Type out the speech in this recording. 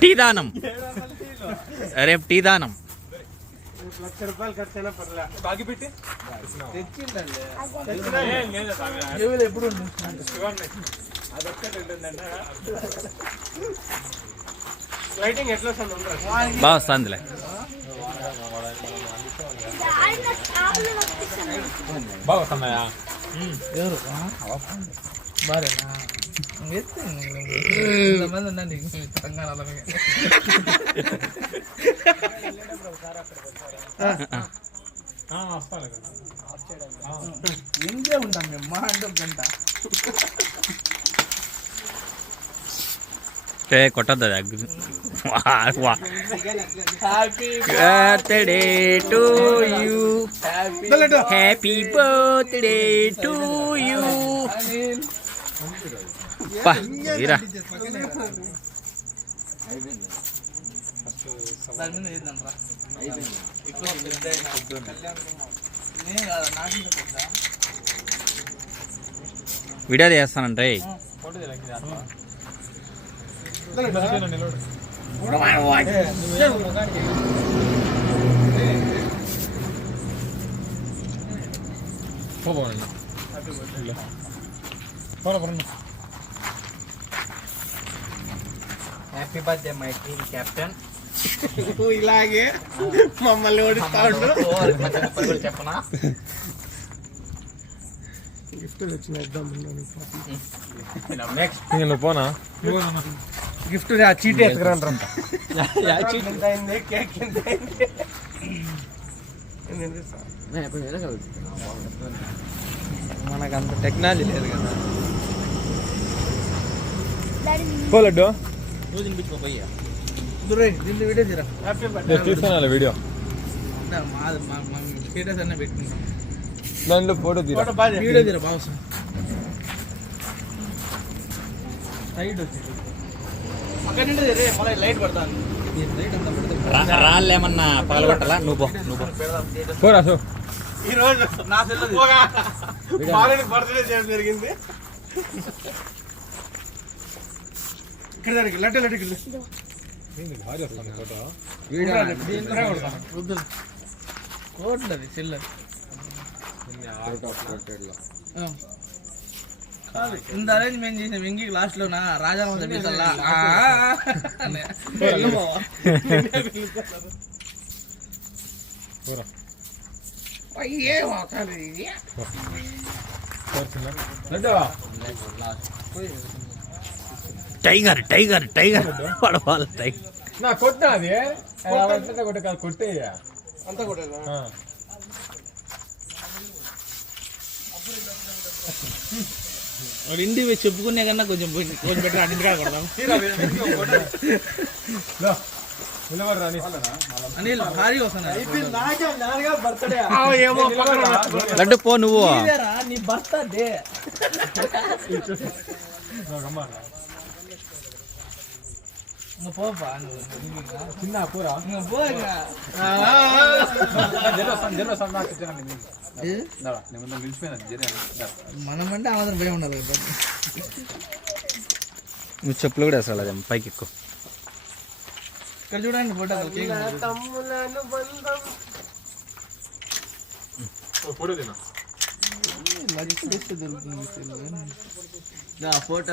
Tea దానం, రేపు tea దానం. ₹1,00,000 ఖర్చైనా పర్లే. బాగి పెట్టి తెచ్చిందండి. ఎప్పుడు లైటింగ్ ఎట్లా బాగా వస్తుందిలే. బాగా వస్తున్నాయా? ఎవరు బారేనా మంది ఉండండి తెలంగాణలో. ఇంకే ఉంటాం మేము మా అంటే గంట కొట్టద్దు. Birthday to you, happy birthday to you. Veera video చేస్తానంటే happy birthday my team captain. ఇలాగే మమ్మల్ని ఓడిస్తాడు. చెప్పనా గిఫ్ట్ తెచ్చిన పోనా గిఫ్ట్ చీటీ ఎత్తుకురంట. కేక్ మనకంత టెక్నాలజీ లేదు కదా. పోలడ్డు వీడియో తీరా తీస్తున్నా వీడియో. స్టేటస్ అన్న పెట్టుకుంటాం. దాంట్లో ఫోటో తీరా, వీడియో తీరా బాగా సైడ్ వచ్చింది. అక్కడ రే మళ్ళీ లైట్ పడతాను. రాళ్ళేమన్నా పగలగొట్టాలా? నువ్వు పోరా. ఈ రోజు నా బర్త్డే చేయడం జరిగింది. ఇక్కడ లడ్డు కోట్లది చిల్లది ఇంత అరేంజ్మెంట్ చేసిన వెంకీ లాస్ట్ లోనా రాజా టైగర్ టైగర్ టైగర్ పడవాలి. టైగర్ నా కొట్టినా అది కొట్టేయ్యా అంతా కొట్టేదా? ఇంటి చెప్పుకునే కన్నా కొంచెం కొంచెం బెటర్ అన్నింటిగా కొడదాం. అనిల్ భారీ వస్తున్నా లడ్డు పో నువ్వు. నీ బర్త్డే పోపా చిన్న పోరా మనమంటే ఆనందం భయం ఉండదు. నువ్వు చెప్పులు కూడా అసలు అదే పైకి ఎక్కువ. ఇక్కడ చూడండి ఫోటో దొరుకుతుంది ఫోటో